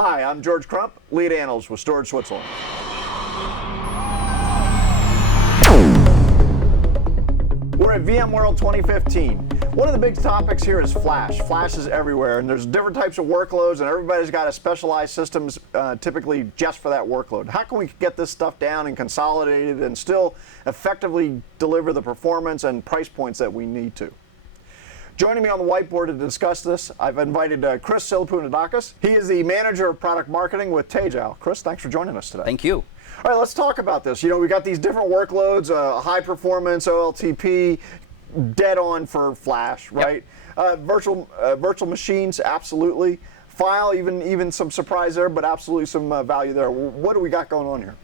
Hi, I'm George Crump, lead analyst with Storage Switzerland. We're at VMworld 2015. One of the big topics here is Flash. Flash is everywhere, and there's different types of workloads, and everybody's got a specialized systems typically just for that workload. How can we get this stuff down and consolidate it and still effectively deliver the performance and price points that we need to? Joining me on the whiteboard to discuss this, I've invited Chris Tsilipounidakis. He is the manager of product marketing with Tegile. Chris, thanks for joining us today. Thank you. All right, let's talk about this. You know, we got these different workloads, high performance, OLTP, dead on for Flash, right? Yep. Virtual machines, absolutely. File, even some surprise there, but absolutely some value there. What do we got going on here?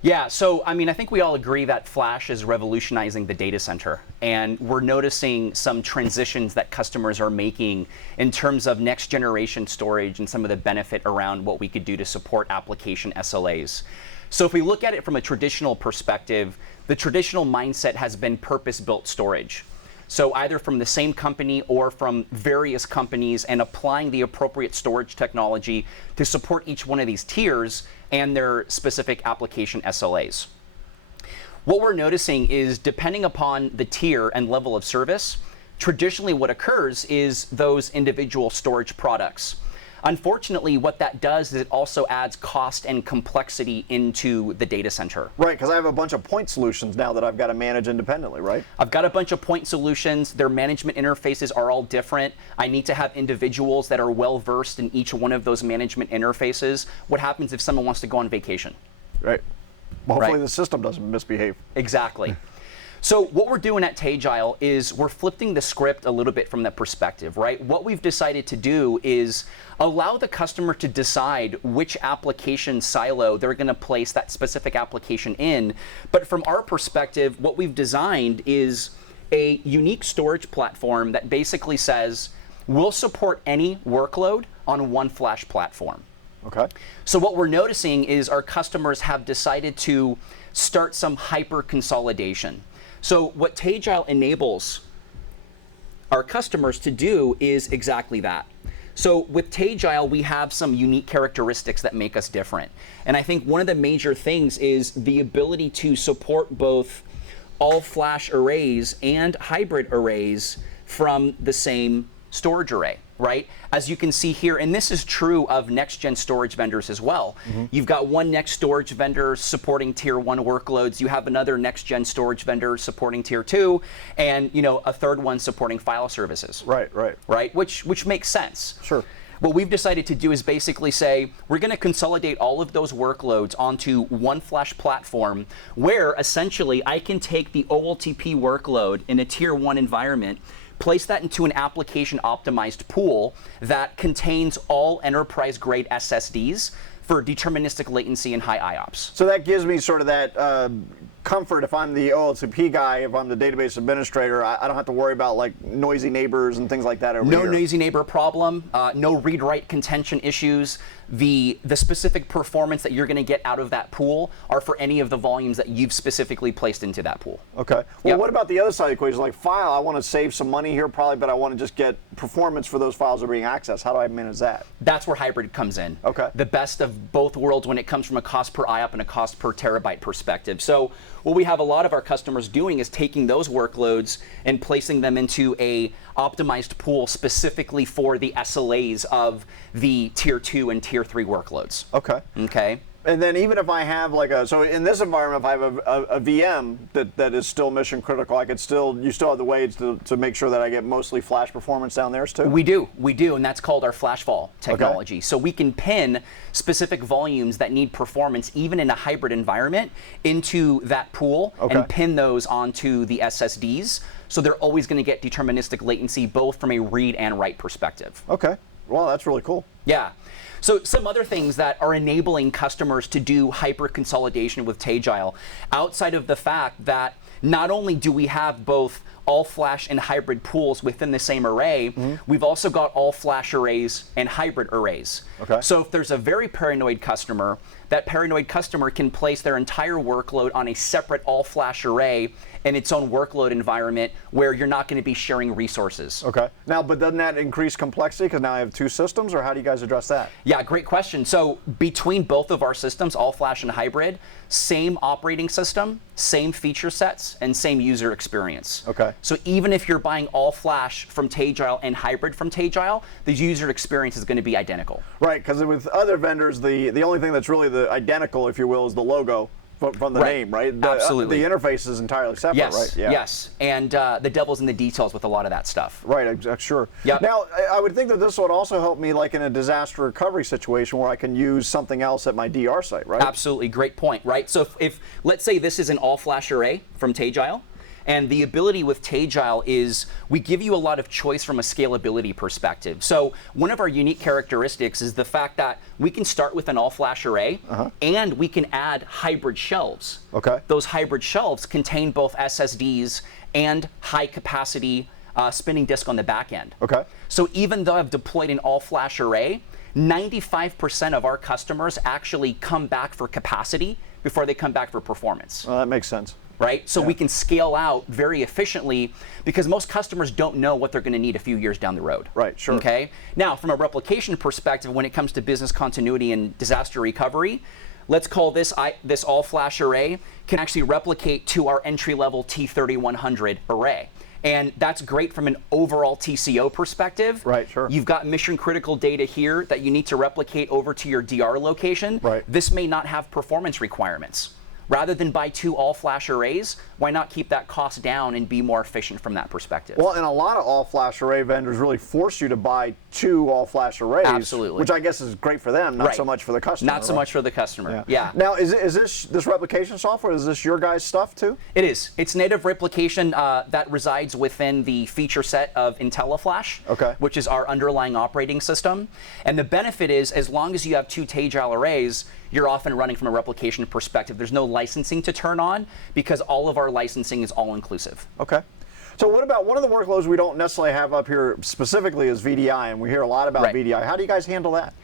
Yeah, so I mean, I think we all agree that Flash is revolutionizing the data center, and we're noticing some transitions that customers are making in terms of next generation storage and some of the benefit around what we could do to support application SLAs. So if we look at it from a traditional perspective, the traditional mindset has been purpose-built storage. So either from the same company or from various companies, and applying the appropriate storage technology to support each one of these tiers and their specific application SLAs. What we're noticing is, depending upon the tier and level of service, traditionally what occurs is those individual storage products. Unfortunately, what that does is it also adds cost and complexity into the data center. Right, because I have a bunch of point solutions now that I've got to manage independently, right? I've got a bunch of point solutions. Their management interfaces are all different. I need to have individuals that are well versed in each one of those management interfaces. What happens if someone wants to go on vacation? Right. Well, hopefully right? The system doesn't misbehave. Exactly. So what we're doing at Tegile is we're flipping the script a little bit from that perspective, right? What we've decided to do is allow the customer to decide which application silo they're going to place that specific application in. But from our perspective, what we've designed is a unique storage platform that basically says we'll support any workload on one Flash platform. Okay. So what we're noticing is our customers have decided to start some hyper-consolidation. So what Tegile enables our customers to do is exactly that. So with Tegile, we have some unique characteristics that make us different. And I think one of the major things is the ability to support both all-flash arrays and hybrid arrays from the same storage array, right? As you can see here, and this is true of next-gen storage vendors as well. You've got one next storage vendor supporting tier 1 workloads. You have another next-gen storage vendor supporting tier 2, and a third one supporting file services. Right. Which makes sense. Sure. What we've decided to do is basically say, we're going to consolidate all of those workloads onto one Flash platform, where essentially I can take the OLTP workload in a tier 1 environment, place that into an application optimized pool that contains all enterprise grade SSDs for deterministic latency and high IOPS. So that gives me sort of that comfort if I'm the OLTP guy, if I'm the database administrator, I don't have to worry about like noisy neighbors and things like that over here. No noisy neighbor problem, no read-write contention issues. The specific performance that you're going to get out of that pool are for any of the volumes that you've specifically placed into that pool. Okay. Well, What about the other side of the equation? Like file, I want to save some money here probably, but I want to just get performance for those files that are being accessed. How do I manage that? That's where hybrid comes in. Okay. The best of both worlds when it comes from a cost per IOP and a cost per terabyte perspective. So what we have a lot of our customers doing is taking those workloads and placing them into a optimized pool specifically for the SLAs of the tier 2 and tier 3 workloads. Okay. Okay. And then even if I have so in this environment, if I have a VM that is still mission critical, you still have the ways to make sure that I get mostly Flash performance down there too? We do, and that's called our FlashVol technology. Okay. So we can pin specific volumes that need performance, even in a hybrid environment, into that pool and pin those onto the SSDs. So they're always going to get deterministic latency, both from a read and write perspective. Okay. Well, that's really cool. Yeah. So some other things that are enabling customers to do hyper-consolidation with Tegile, outside of the fact that not only do we have both all-flash and hybrid pools within the same array, we've also got all-flash arrays and hybrid arrays. Okay. So if there's a very paranoid customer, that paranoid customer can place their entire workload on a separate all-flash array in its own workload environment where you're not going to be sharing resources. Okay. Now, but doesn't that increase complexity because now I have two systems, or how do you guys address that? Yeah, great question. So between both of our systems, all-flash and hybrid, same operating system, same feature sets, and same user experience. Okay. So even if you're buying all-flash from Tegile and hybrid from Tegile, the user experience is going to be identical. Right, because with other vendors, the only thing that's really the identical, if you will, is the logo from the name, right? Absolutely. The interface is entirely separate, Yes, right? Yeah. yes. And the devil's in the details with a lot of that stuff. Right, sure. Yep. Now, I would think that this would also help me like in a disaster recovery situation where I can use something else at my DR site, right? Absolutely, great point, right? So if let's say this is an all-flash array from Tegile, and the ability with Tegile is we give you a lot of choice from a scalability perspective. So one of our unique characteristics is the fact that we can start with an all-flash array, and we can add hybrid shelves. Okay. Those hybrid shelves contain both SSDs and high-capacity spinning disk on the back end. Okay. So even though I've deployed an all-flash array, 95% of our customers actually come back for capacity before they come back for performance. Well, that makes sense. Right? So we can scale out very efficiently because most customers don't know what they're going to need a few years down the road. Right, sure. Okay? Now, from a replication perspective, when it comes to business continuity and disaster recovery, let's call this all-flash array can actually replicate to our entry-level T3100 array. And that's great from an overall TCO perspective. Right, sure. You've got mission-critical data here that you need to replicate over to your DR location. Right. This may not have performance requirements. Rather than buy two all-flash arrays, why not keep that cost down and be more efficient from that perspective? Well, and a lot of all-flash array vendors really force you to buy two all-flash arrays. Absolutely. Which I guess is great for them, not Right. so much for the customer. Not so much for the customer. Yeah. Now, is this replication software, is this your guys' stuff too? It is. It's native replication that resides within the feature set of IntelliFlash, Okay. which is our underlying operating system. And the benefit is, as long as you have two Tegile arrays, you're off and running from a replication perspective. There's no licensing to turn on because all of our licensing is all-inclusive. Okay. So what about one of the workloads we don't necessarily have up here specifically is VDI, and we hear a lot about Right. VDI. How do you guys handle that?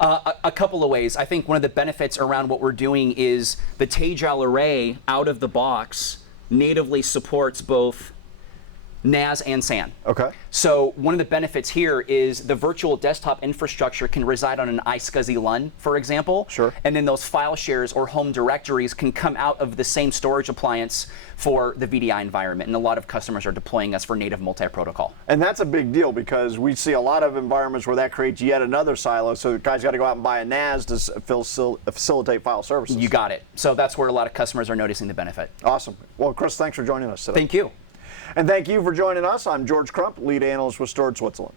A couple of ways. I think one of the benefits around what we're doing is the Tegile array out of the box natively supports both NAS and SAN. Okay. So one of the benefits here is the virtual desktop infrastructure can reside on an iSCSI LUN, for example. Sure. And then those file shares or home directories can come out of the same storage appliance for the VDI environment. And a lot of customers are deploying us for native multi-protocol. And that's a big deal because we see a lot of environments where that creates yet another silo. So the guys got to go out and buy a NAS to facilitate file services. You got it. So that's where a lot of customers are noticing the benefit. Awesome. Well, Chris, thanks for joining us today. Thank you. And thank you for joining us. I'm George Crump, lead analyst with Storage Switzerland.